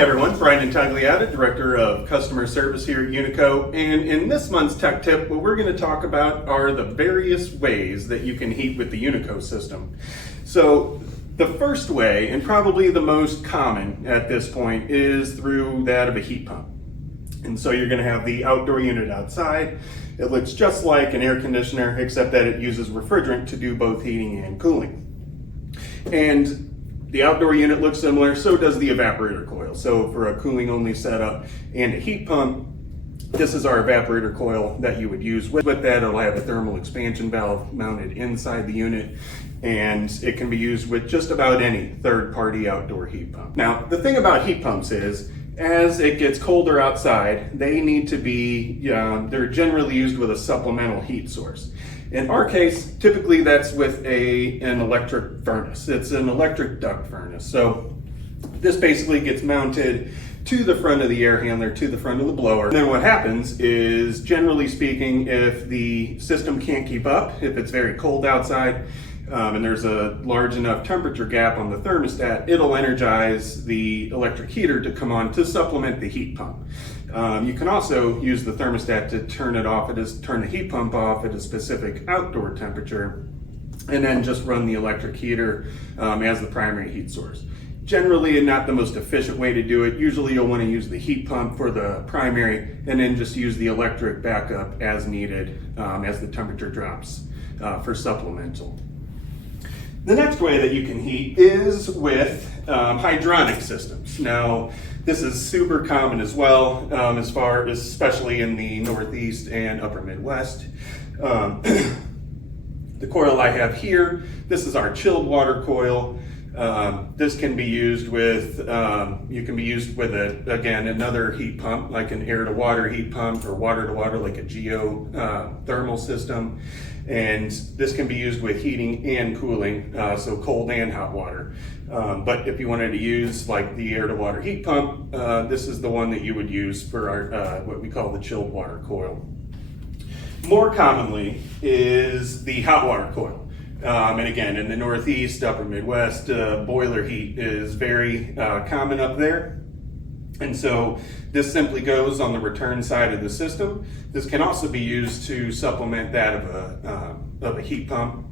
everyone, Brian Intagliata, Director of Customer Service here at Unico, and in this month's Tech Tip, what we're going to talk about are the various ways that you can heat with the Unico system. So the first way, and probably the most common at this point, is through that of a heat pump. And so you're going to have the outdoor unit outside. It looks just like an air conditioner, except that it uses refrigerant to do both heating and cooling. And the outdoor unit looks similar, so does the evaporator coil. So for a cooling only setup and a heat pump, this is our evaporator coil that you would use. With that, it'll have a thermal expansion valve mounted inside the unit, and it can be used with just about any third-party outdoor heat pump. Now, the thing about heat pumps is, as it gets colder outside, they need to be, they're generally used with a supplemental heat source. In our case, typically that's with an electric furnace. It's an electric duct furnace. So this basically gets mounted to the front of the air handler, to the front of the blower. And then what happens is, generally speaking, if the system can't keep up, if it's very cold outside, and there's a large enough temperature gap on the thermostat, it'll energize the electric heater to come on to supplement the heat pump. You can also use the thermostat to turn the heat pump off at a specific outdoor temperature, and then just run the electric heater as the primary heat source. Generally not the most efficient way to do it. Usually you'll want to use the heat pump for the primary, and then just use the electric backup as needed as the temperature drops for supplemental. The next way that you can heat is with hydronic systems. Now, this is super common as well, especially in the Northeast and Upper Midwest. The coil I have here, this is our chilled water coil. This can be used with, again, another heat pump, like an air to water heat pump, or water to water, like a geothermal system. And this can be used with heating and cooling, so cold and hot water. But if you wanted to use like the air to water heat pump, this is the one that you would use for our, what we call the chilled water coil. More commonly is the hot water coil. And again, in the Northeast, Upper Midwest, boiler heat is very common up there. And so this simply goes on the return side of the system. This can also be used to supplement that of a heat pump.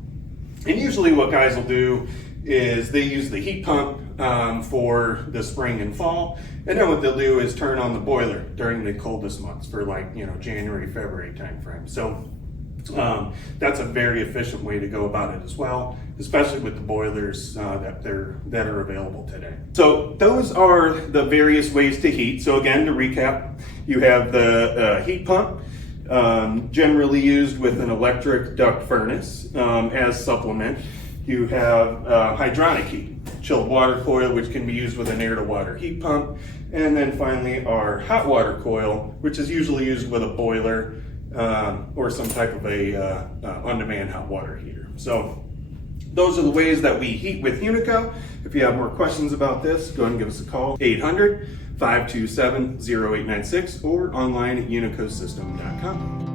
And usually what guys will do is they use the heat pump for the spring and fall. And then what they'll do is turn on the boiler during the coldest months for, like, January, February timeframe. So that's a very efficient way to go about it as well, especially with the boilers that are available today. So those are the various ways to heat. So again, to recap, you have the heat pump, generally used with an electric duct furnace as supplement. You have hydronic heat, chilled water coil, which can be used with an air to water heat pump. And then finally our hot water coil, which is usually used with a boiler or some type of a on-demand hot water heater. So those are the ways that we heat with Unico. If you have more questions about this, go ahead and give us a call, 800-527-0896, or online at unicosystem.com.